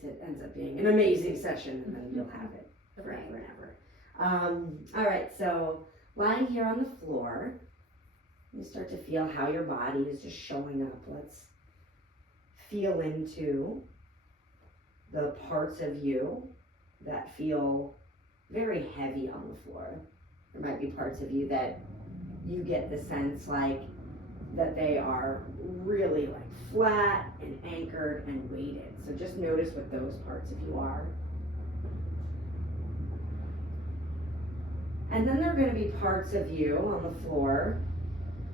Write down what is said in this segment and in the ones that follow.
case it ends up being an amazing session and then you'll have it forever and ever. All right, so lying here on the floor, you start to feel how your body is just showing up. Let's feel into the parts of you that feel very heavy on the floor. There might be parts of you that you get the sense like that they are really like flat and anchored and weighted. So just notice what those parts of you are. And then there are going to be parts of you on the floor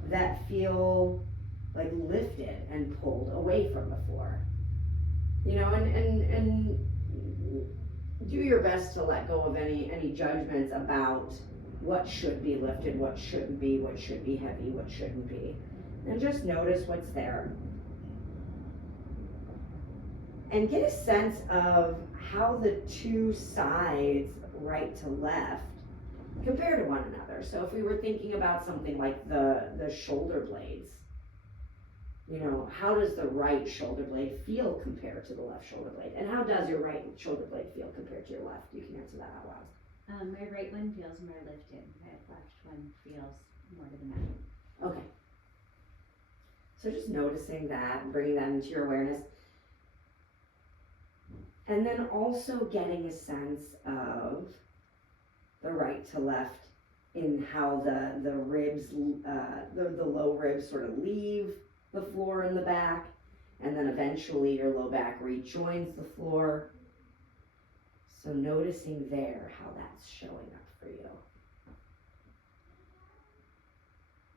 that feel like lifted and pulled away from the floor. You know, and do your best to let go of any judgments about what should be lifted, what shouldn't be, what should be heavy, what shouldn't be. And just notice what's there. And get a sense of how the two sides, right to left, compare to one another. So if we were thinking about something like the shoulder blades, you know, how does the right shoulder blade feel compared to the left shoulder blade? And how does your right shoulder blade feel compared to your left? You can answer that out loud. My right one feels more lifted. My left one feels more to the mat. Okay. So just noticing that and bringing that into your awareness. And then also getting a sense of the right to left in how the ribs, the low ribs sort of leave the floor in the back, and then eventually your low back rejoins the floor. So noticing there how that's showing up for you.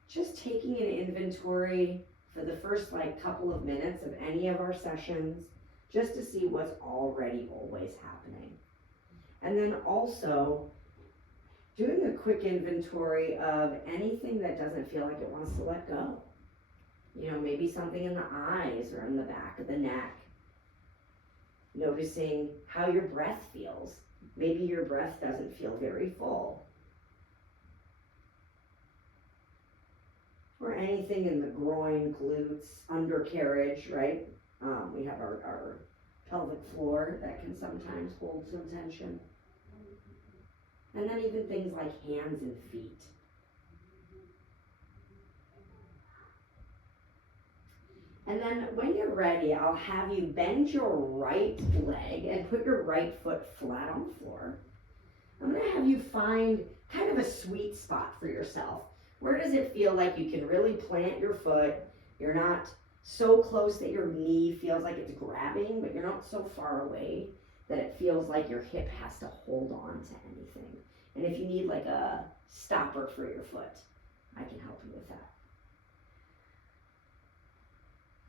Just taking an inventory for the first couple of minutes of any of our sessions, just to see what's already always happening. And then also doing a quick inventory of anything that doesn't feel like it wants to let go. You know, maybe something in the eyes or in the back of the neck. Noticing how your breath feels. Maybe your breath doesn't feel very full. Or anything in the groin, glutes, undercarriage, right? We have our pelvic floor that can sometimes hold some tension. And then even things like hands and feet. And then when you're ready, I'll have you bend your right leg and put your right foot flat on the floor. I'm going to have you find kind of a sweet spot for yourself. Where does it feel like you can really plant your foot? You're not so close that your knee feels like it's grabbing, but you're not so far away that it feels like your hip has to hold on to anything. And if you need like a stopper for your foot, I can help you with that.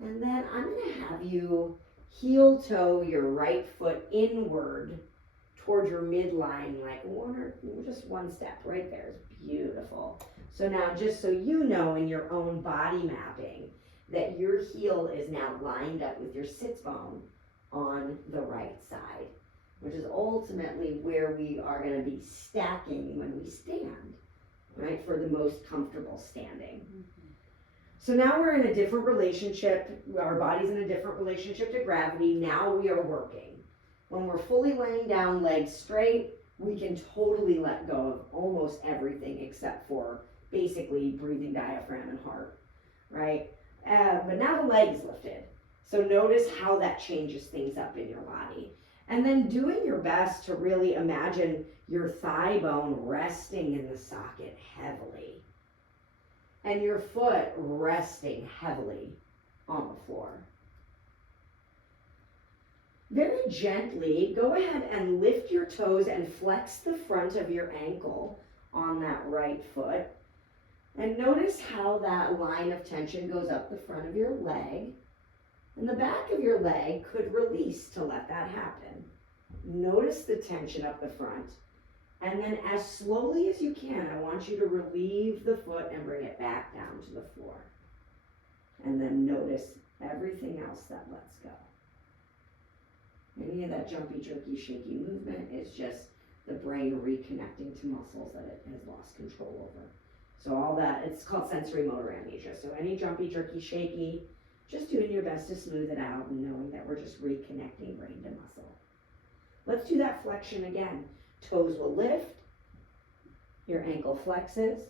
And then I'm going to have you heel toe your right foot inward toward your midline, like just one step right there. It's beautiful. So now just so you know in your own body mapping that your heel is now lined up with your sits bone on the right side, which is ultimately where we are going to be stacking when we stand, right, for the most comfortable standing. Mm-hmm. So now we're in a different relationship. Our body's in a different relationship to gravity. Now we are working. When we're fully laying down, legs straight, we can totally let go of almost everything except for basically breathing, diaphragm, and heart, right? But now the leg is lifted. So notice how that changes things up in your body. And then doing your best to really imagine your thigh bone resting in the socket heavily. And your foot resting heavily on the floor. Very gently, go ahead and lift your toes and flex the front of your ankle on that right foot. And notice how that line of tension goes up the front of your leg. And the back of your leg could release to let that happen. Notice the tension up the front. And then as slowly as you can, I want you to relieve the foot and bring it back down to the floor. And then notice everything else that lets go. Any of that jumpy, jerky, shaky movement is just the brain reconnecting to muscles that it has lost control over. So all that, it's called sensory motor amnesia. So any jumpy, jerky, shaky, Just doing your best to smooth it out and knowing that we're just reconnecting brain to muscle. Let's do that flexion again. Toes will lift, your ankle flexes,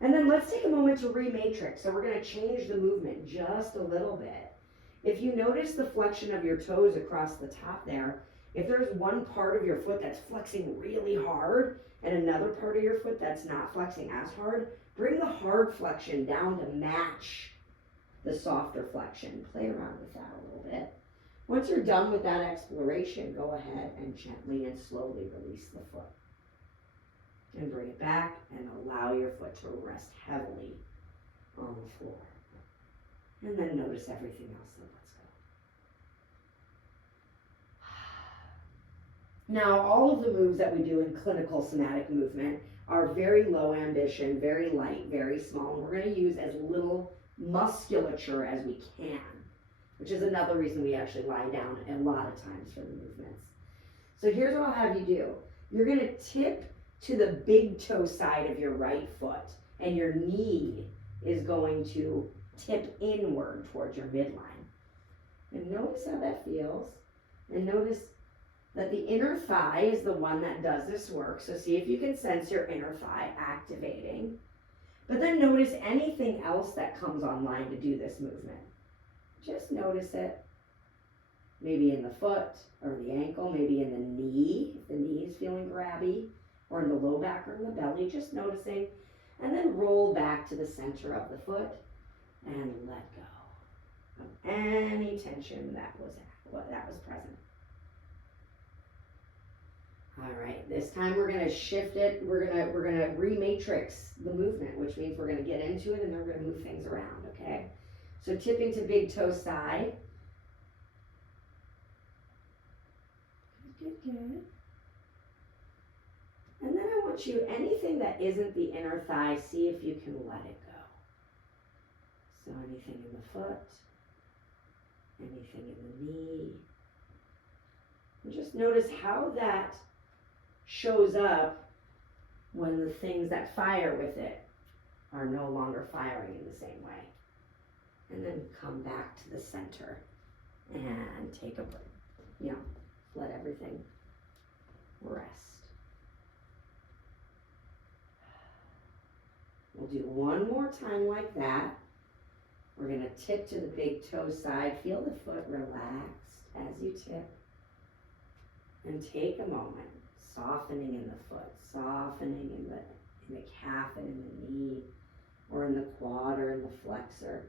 and then let's take a moment to rematrix. So we're going to change the movement just a little bit. If you notice the flexion of your toes across the top there, if there's one part of your foot that's flexing really hard and another part of your foot that's not flexing as hard, bring the hard flexion down to match the softer flexion. Play around with that a little bit. Once you're done with that exploration, go ahead and gently and slowly release the foot. And bring it back and allow your foot to rest heavily on the floor. And then notice everything else that lets go. Now, all of the moves that we do in clinical somatic movement are very low ambition, very light, very small, and we're going to use as little musculature as we can, which is another reason we actually lie down a lot of times for the movements. So here's what I'll have you do. You're going to tip to the big toe side of your right foot, and your knee is going to tip inward towards your midline. And notice how that feels, and notice that the inner thigh is the one that does this work. So see if you can sense your inner thigh activating. But then notice anything else that comes online to do this movement. Just notice it. Maybe in the foot or the ankle, maybe in the knee, if the knee is feeling grabby, or in the low back or in the belly, just noticing. And then roll back to the center of the foot and let go of any tension that was present. All right, this time we're going to shift it. We're going to rematrix the movement, which means we're going to get into it and then we're going to move things around, okay? So tipping to big toe side. Good. And then I want you, anything that isn't the inner thigh, see if you can let it go. So anything in the foot, anything in the knee. And just notice how that shows up when the things that fire with it are no longer firing in the same way. And then come back to the center and take a break. Let everything rest. We'll do one more time like that. We're going to tip to the big toe side. Feel the foot relaxed as you tip. And take a moment, softening in the foot, softening in the calf and in the knee, or in the quad or in the flexor.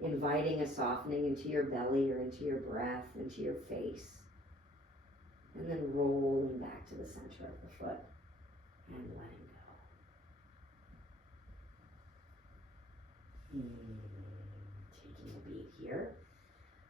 Inviting a softening into your belly or into your breath, into your face. And then rolling back to the center of the foot and letting go. Taking a beat here.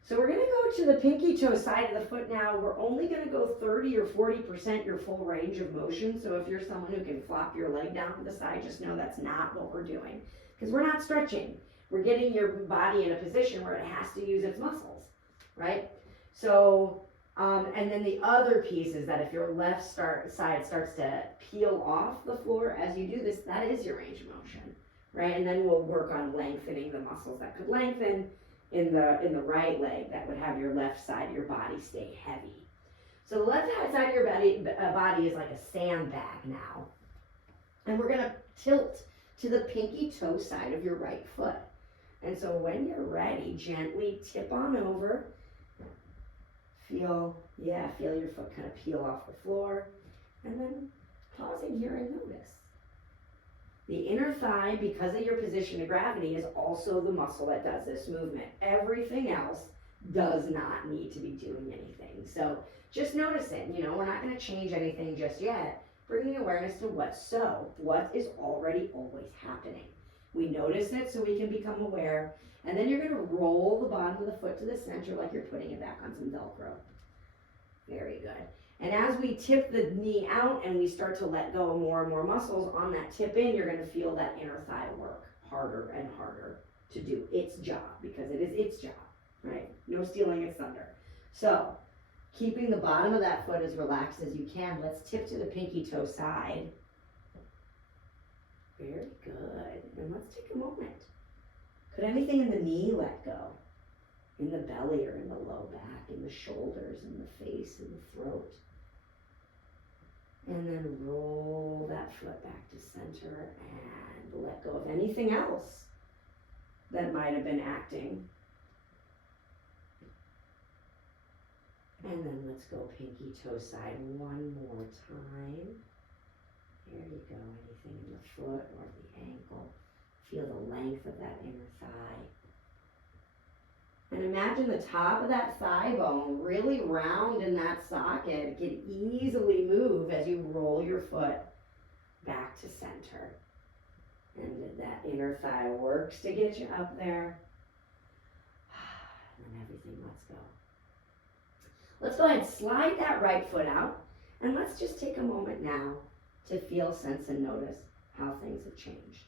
So we're going to go to the pinky toe side of the foot now. We're only going to go 30 or 40% your full range of motion. So if you're someone who can flop your leg down to the side, just know that's not what we're doing. Because we're not stretching. We're getting your body in a position where it has to use its muscles, right? So, and then the other piece is that if your left side starts to peel off the floor as you do this, that is your range of motion, right? And then we'll work on lengthening the muscles that could lengthen in the right leg that would have your left side of your body stay heavy. So the left side of your body is like a sandbag now. And we're going to tilt to the pinky toe side of your right foot. And so when you're ready, gently tip on over. Feel your foot kind of peel off the floor. And then pausing here and notice. The inner thigh, because of your position of gravity, is also the muscle that does this movement. Everything else does not need to be doing anything. So just notice it. We're not going to change anything just yet. Bringing awareness to what is already always happening. We notice it so we can become aware. And then you're going to roll the bottom of the foot to the center like you're putting it back on some Velcro. Very good. And as we tip the knee out and we start to let go of more and more muscles on that tip in, you're going to feel that inner thigh work harder and harder to do its job, because it is its job, right? No stealing its thunder. So, keeping the bottom of that foot as relaxed as you can, let's tip to the pinky toe side. Very good. And let's take a moment. Could anything in the knee let go? In the belly or in the low back, in the shoulders, in the face, in the throat. And then roll that foot back to center and let go of anything else that might have been acting. And then let's go pinky toe side one more time. There you go, anything in the foot or the ankle. Feel the length of that inner thigh. And imagine the top of that thigh bone really round in that socket. It can easily move as you roll your foot back to center. And that inner thigh works to get you up there. And then everything lets go. Let's go ahead, slide that right foot out. And let's just take a moment now to feel, sense, and notice how things have changed.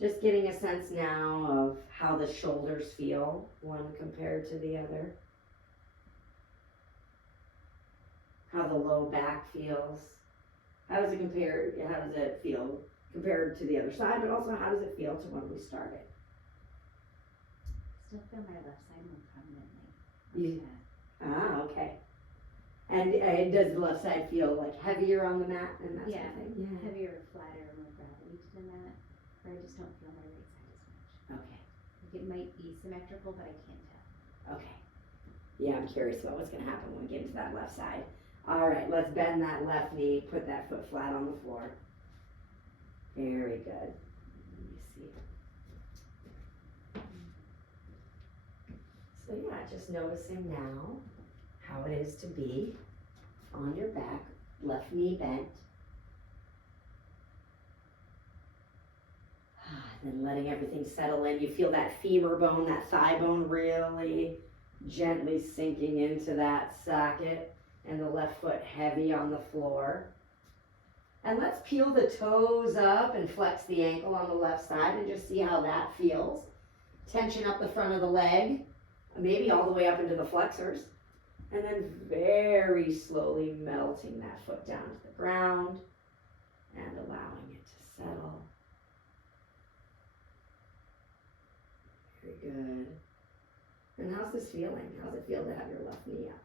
Just getting a sense now of how the shoulders feel, one compared to the other. How the low back feels. How does it feel compared to the other side, but also how does it feel to when we started? Still feel my left side more prominently. Okay. And does the left side feel like heavier on the mat and that sort of thing? Yeah, heavier, flatter, more gravity to the mat. Or I just don't feel my right side as much. Okay. Like it might be symmetrical, but I can't tell. Okay. Yeah, I'm curious about what's going to happen when we get into that left side. All right, let's bend that left knee, put that foot flat on the floor. Very good. Let me see. So yeah, just noticing now how it is to be on your back, left knee bent. Then letting everything settle in. You feel that femur bone, that thigh bone really gently sinking into that socket, and the left foot heavy on the floor. And let's peel the toes up and flex the ankle on the left side and just see how that feels. Tension up the front of the leg, maybe all the way up into the flexors. And then very slowly melting that foot down to the ground and allowing it to settle. Very good. And how's this feeling? How's it feel to have your left knee up?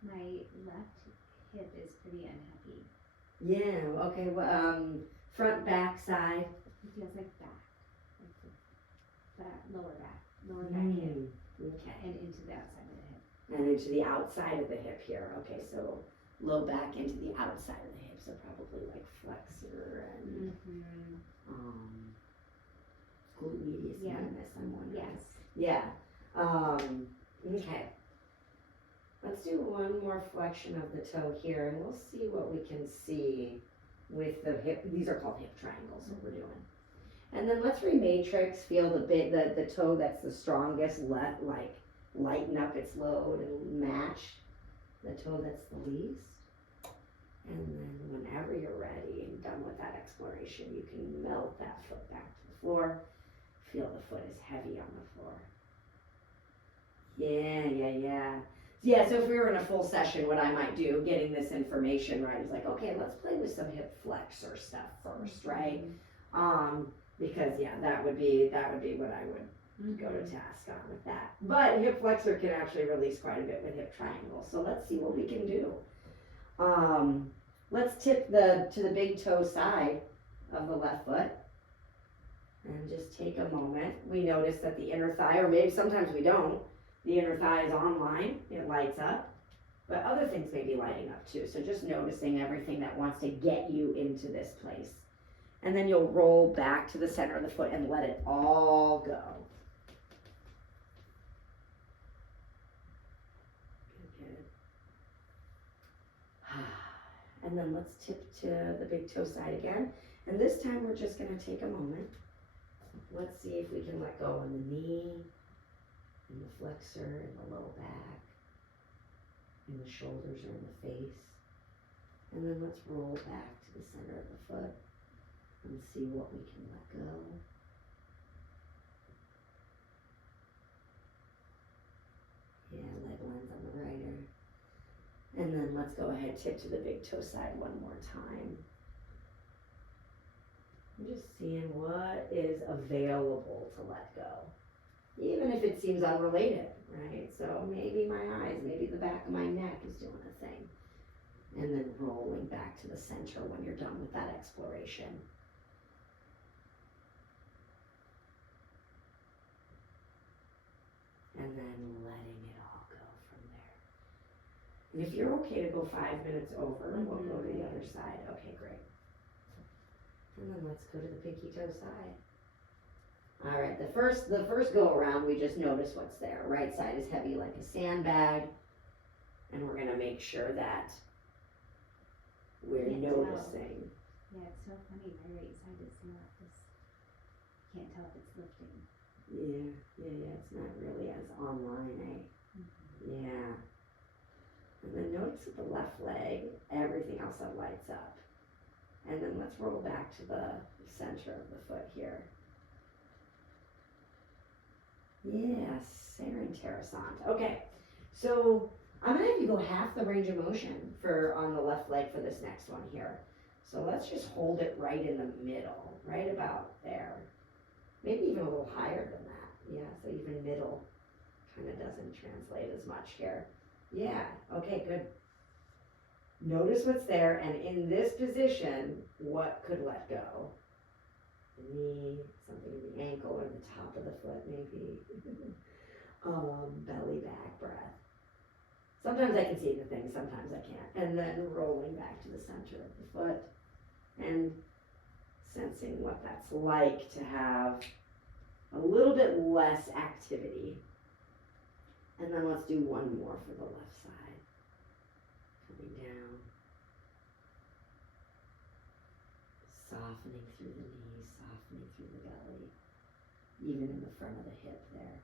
My left hip is pretty unhappy. Yeah, okay, well, front, back, side. It feels like back. Like the lower back hip. Okay. And into the outside of the hip. And into the outside of the hip here. Okay, so low back into the outside of the hip. So probably like flexor and glute medius minimus, I'm wondering. Yes. Yeah. Okay. Let's do one more flexion of the toe here, and we'll see what we can see with the hip. These are called hip triangles, what we're doing. And then let's rematrix, feel the toe that's the strongest, lighten up its load and match the toe that's the least. And then whenever you're ready and done with that exploration, you can melt that foot back to the floor. Feel the foot is heavy on the floor. Yeah, so if we were in a full session, what I might do, getting this information right, is like, okay, let's play with some hip flexor stuff first, right? Because that would be what I would go to task on with that. But hip flexor can actually release quite a bit with hip triangle. So let's see what we can do. Let's tip to the big toe side of the left foot. And just take a moment. We notice that the inner thigh, or maybe sometimes we don't, the inner thigh is online, it lights up, but other things may be lighting up too. So just noticing everything that wants to get you into this place. And then you'll roll back to the center of the foot and let it all go. Good. And then let's tip to the big toe side again. And this time we're just going to take a moment. Let's see if we can let go on the knee, in the flexor, in the low back, in the shoulders or in the face. And then let's roll back to the center of the foot and see what we can let go. Yeah, leg length on the right ear. And then let's go ahead, tip to the big toe side one more time. And just seeing what is available to let go. Even if it seems unrelated, right? So maybe my eyes, maybe the back of my neck is doing a thing. And then rolling back to the center when you're done with that exploration. And then letting it all go from there. And if you're okay to go 5 minutes over, we'll go to the other side. Okay, great. And then let's go to the pinky toe side. All right, the first go around, we just notice what's there. Right side is heavy like a sandbag, and we're gonna make sure that we're Can't noticing. Yeah, it's so funny. My right side is not this. Can't tell if it's lifting. Yeah, it's not really as online, eh? Mm-hmm. Yeah. And then notice with the left leg, everything else that lights up. And then let's roll back to the center of the foot here. Yes, sehr interessant. Okay, so I'm gonna have you go half the range of motion on the left leg for this next one here. So let's just hold it right in the middle, right about there. Maybe even a little higher than that. Yeah, so even middle kind of doesn't translate as much here. Yeah, okay, good. Notice what's there, and in this position, what could let go? The knee, something in the ankle or the top of the foot maybe. Belly back breath. Sometimes I can see the thing, sometimes I can't. And then rolling back to the center of the foot and sensing what that's like to have a little bit less activity. And then let's do one more for the left side. Coming down. Softening through the knees, softening through the belly, even in the front of the hip there.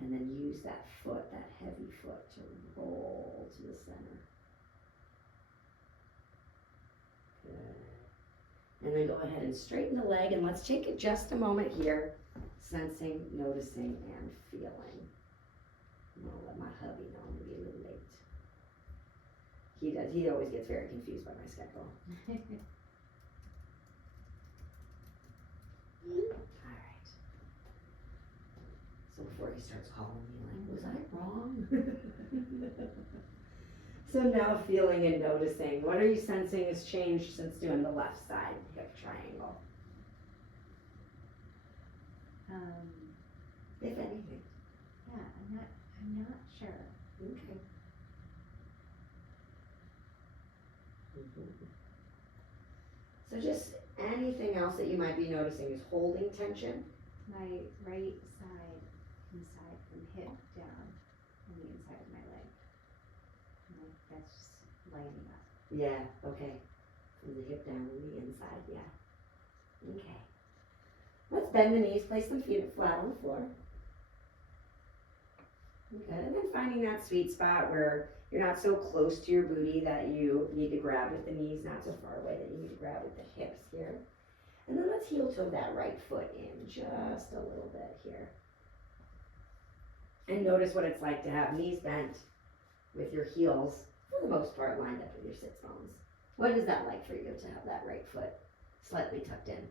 And then use that foot, that heavy foot, to roll to the center. Good. And then go ahead and straighten the leg, and let's take just a moment here, sensing, noticing, and feeling. I'm gonna let my hubby know I'm gonna be a little late. He always gets very confused by my schedule. Alright. So before he starts calling me like, was I wrong? So now feeling and noticing, what are you sensing has changed since doing the left side hip triangle? If anything. Yeah, I'm not sure. Okay. So just anything else that you might be noticing is holding tension. My right side inside from hip down on the inside of my leg. Like that's just lighting up. Yeah, okay. From the hip down on the inside, yeah. Okay. Let's bend the knees, place them feet flat on the floor. Good, and then finding that sweet spot where you're not so close to your booty that you need to grab with the knees, not so far away that you need to grab with the hips here. And then let's heel toe that right foot in just a little bit here. And notice what it's like to have knees bent with your heels, for the most part, lined up with your sits bones. What is that like for you to have that right foot slightly tucked in?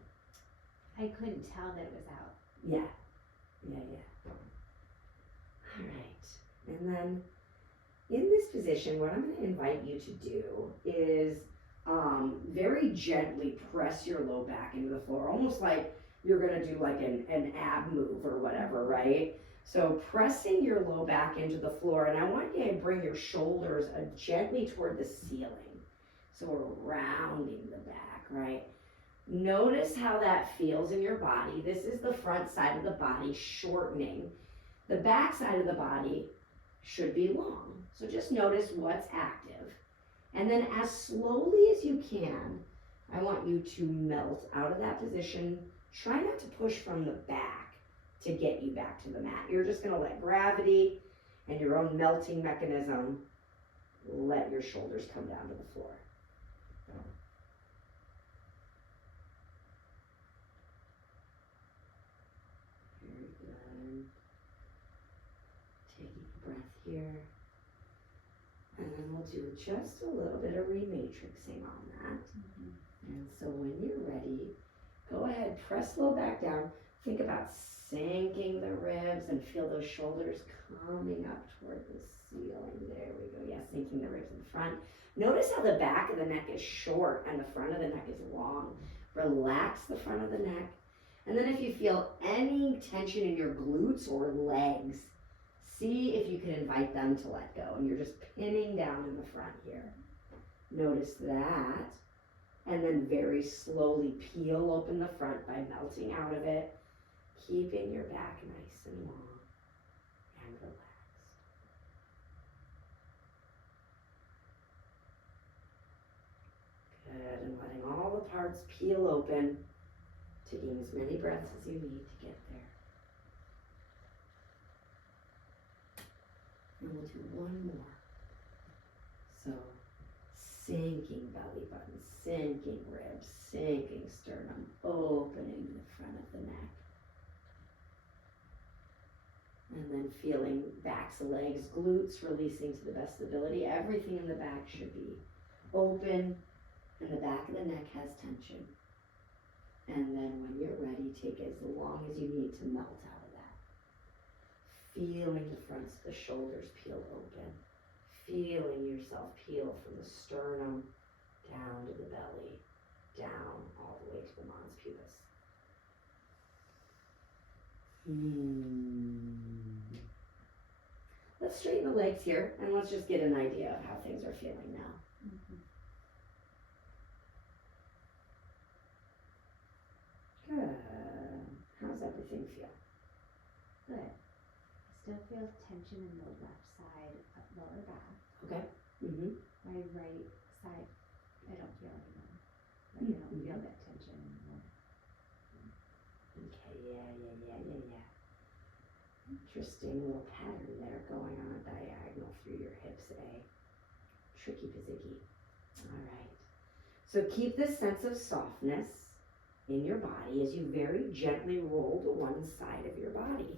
I couldn't tell that it was out. Yeah. All right. And then in this position, what I'm going to invite you to do is very gently press your low back into the floor, almost like you're going to do like an ab move or whatever, right? So pressing your low back into the floor, and I want you to bring your shoulders gently toward the ceiling. So we're rounding the back, right? Notice how that feels in your body. This is the front side of the body shortening. The back side of the body should be long. So just notice what's active. And then as slowly as you can, I want you to melt out of that position. Try not to push from the back to get you back to the mat. You're just gonna let gravity and your own melting mechanism let your shoulders come down to the floor. Very good. Taking a breath here. And then we'll do just a little bit of rematrixing on that. And so when you're ready, press low back down. Think about sinking the ribs and feel those shoulders coming up toward the ceiling. There we go. Yeah, sinking the ribs in the front. Notice how the back of the neck is short and the front of the neck is long. Relax the front of the neck. And then if you feel any tension in your glutes or legs, see if you can invite them to let go. And you're just pinning down in the front here. Notice that. And then very slowly peel open the front by melting out of it, keeping your back nice and long and relaxed. Good, and letting all the parts peel open, taking as many breaths as you need to get there. And we'll do one more. So, sinking belly button, sinking ribs, sinking sternum, opening the front of the neck. And then feeling backs, legs, glutes releasing to the best ability. Everything in the back should be open, and the back of the neck has tension. And then when you're ready, take as long as you need to melt out of that. Feeling the fronts of the shoulders peel open. Feeling yourself peel from the sternum down to the belly, down all the way to the mons pubis. Let's straighten the legs here, and let's just get an idea of how things are feeling now. Good. How's everything feel? Good. I still feel tension in the left side, lower back. Okay. Mm-hmm. My right side, I don't feel anymore. Like I don't feel that tension anymore. Okay, yeah. Interesting little pattern there going on a diagonal through your hips, eh? Tricky pizzicky. All right. So keep this sense of softness in your body as you very gently roll to one side of your body.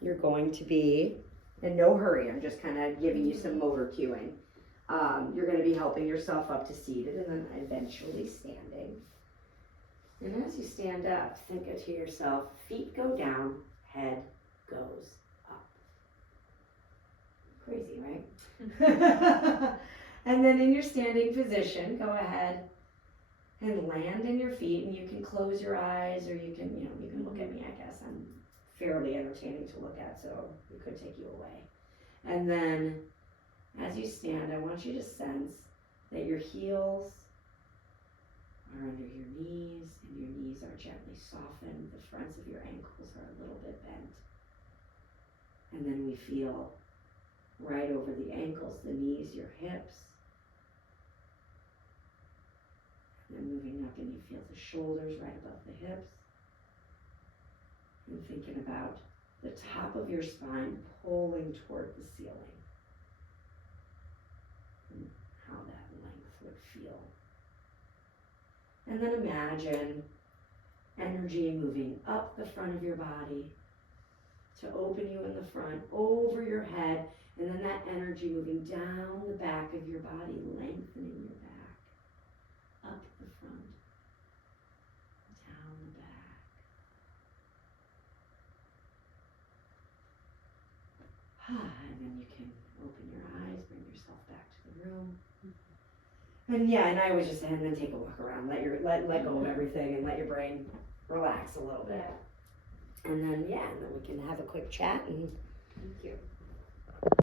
You're going to be, in no hurry, I'm just kind of giving you some motor cueing. You're going to be helping yourself up to seated and then eventually standing. And as you stand up, think to yourself, feet go down, head goes up. Crazy, right? And then in your standing position, go ahead and land in your feet, and you can close your eyes, or you can look at me, I guess. I'm fairly entertaining to look at, so it could take you away. And then as you stand, I want you to sense that your heels are under your knees, and your knees are gently softened. The fronts of your ankles are a little bit bent. And then we feel right over the ankles, the knees, your hips. And then moving up, and you feel the shoulders right above the hips. And thinking about the top of your spine pulling toward the ceiling. And how that length would feel. And then imagine energy moving up the front of your body to open you in the front, over your head, and then that energy moving down the back of your body, lengthening your back, up the front, down the back. And then you can open your eyes, bring yourself back to the room. And yeah, and I always just say, and then take a walk around, let go of everything and let your brain relax a little bit. And then, and then we can have a quick chat and Thank you.